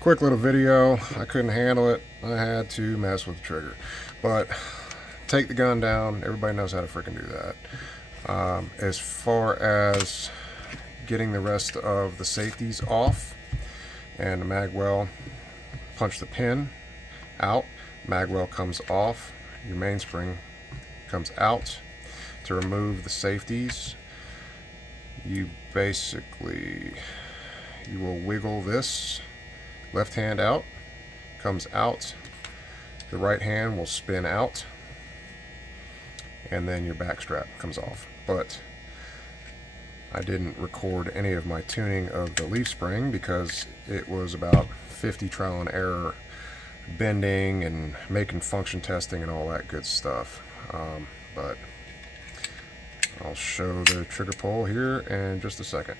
Quick little video. I couldn't handle it. I had to mess with the trigger. But take the gun down. Everybody knows how to freaking do that. As far as getting the rest of the safeties off and the mag well, punch the pin out. Mag well comes off. Your mainspring comes out. To remove the safeties, you will wiggle this left hand out, comes out, the right hand will spin out, and then your back strap comes off. But I didn't record any of my tuning of the leaf spring because it was about 50 trial and error bending and making function testing and all that good stuff. But I'll show the trigger pull here in just a second.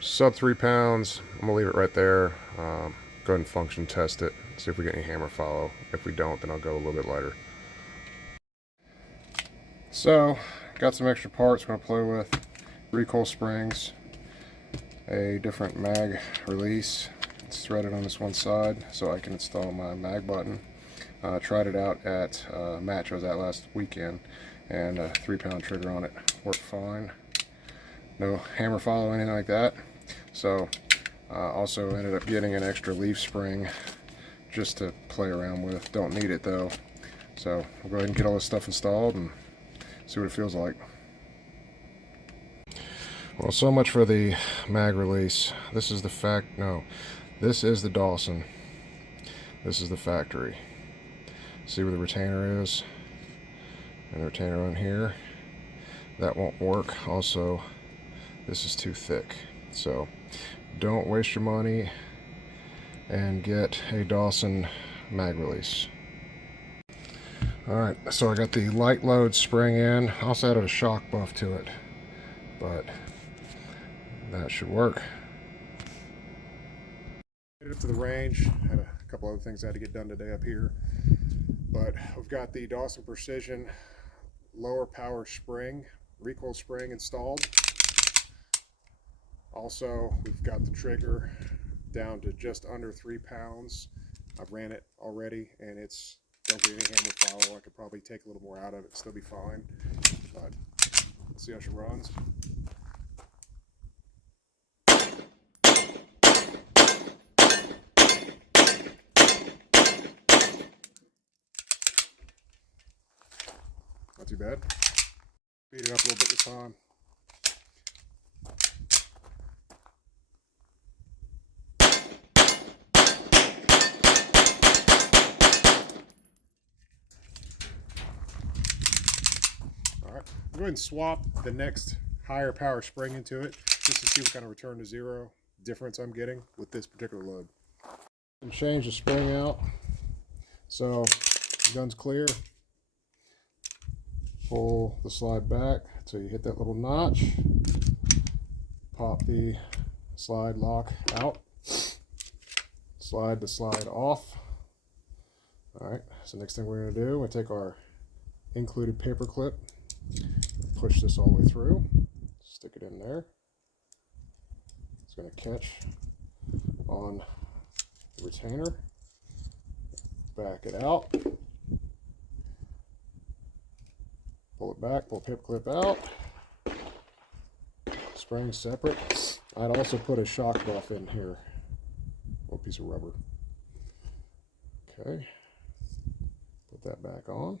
Sub 3 pounds. I'm gonna leave it right there. Go ahead and function test it, see if we get any hammer follow. If we don't, then I'll go a little bit lighter. So got some extra parts I'm gonna play with. Recoil springs, a different mag release. It's threaded on this one side so I can install my mag button. Tried it out at a match I was at last weekend, and a 3-pound trigger on it worked fine. No hammer follow, anything like that. So also ended up getting an extra leaf spring just to play around with. Don't need it though. So we'll go ahead and get all this stuff installed and see what it feels like. Well, so much for the mag release. This is the this is the Dawson. This is the factory. See where the retainer is? And the retainer on here. That won't work. Also, this is too thick. So don't waste your money and get a Dawson mag release. Alright, so I got the light load spring in. I also added a shock buff to it, but that should work. Made it up to the range. Had a couple other things I had to get done today up here, but we've got the Dawson Precision lower power spring, recoil spring installed. Also, we've got the trigger down to just under 3 pounds. I've ran it already, and it's don't get any hammer follow. I could probably take a little more out of it, still be fine. But let's see how she runs. Not too bad. Speed it up a little bit this time. Alright, I'll go ahead and swap the next higher power spring into it just to see what kind of return to zero difference I'm getting with this particular load. And change the spring out so the gun's clear. Pull the slide back until you hit that little notch. Pop the slide lock out. Slide the slide off. Alright, so next thing we're going to do, we're going to take our included paper clip, push this all the way through, stick it in there. It's going to catch on the retainer. Back it out. Pull it back, pull paper clip out. Spring separate. I'd also put a shock buff in here. A little piece of rubber. Okay. Put that back on.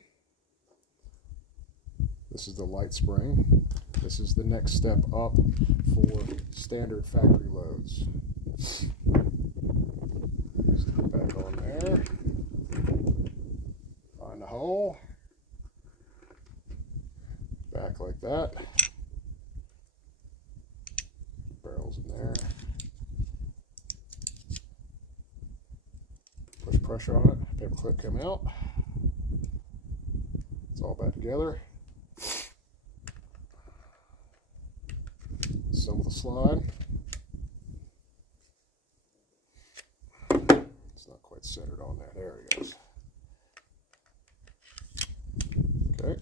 This is the light spring. This is the next step up for standard factory loads. Stick it back on there. Find the hole. Back like that. Barrels in there. Push pressure on it. Paper clip come out. It's all back together. Assemble the slide. It's not quite centered on there. There it goes. Okay.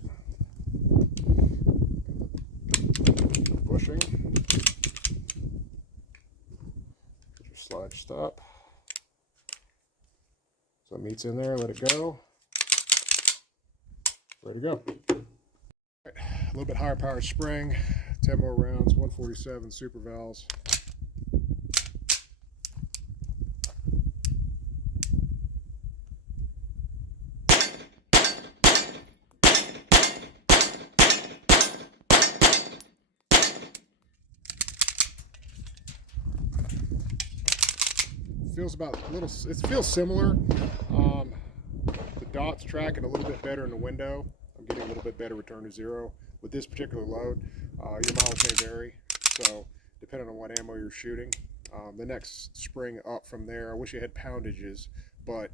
So meat's in there, let it go. Ready to go. Right, a little bit higher power spring, 10 more rounds, 147 super valves. Feels about a little, it feels similar. The dot's tracking a little bit better in the window. I'm getting a little bit better return to zero with this particular load. Your mileage may vary, so depending on what ammo you're shooting. The next spring up from there, I wish it had poundages, but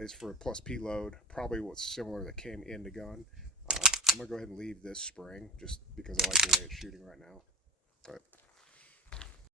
is for a plus P load, probably what's similar that came in the gun. I'm gonna go ahead and leave this spring just because I like the way it's shooting right now. But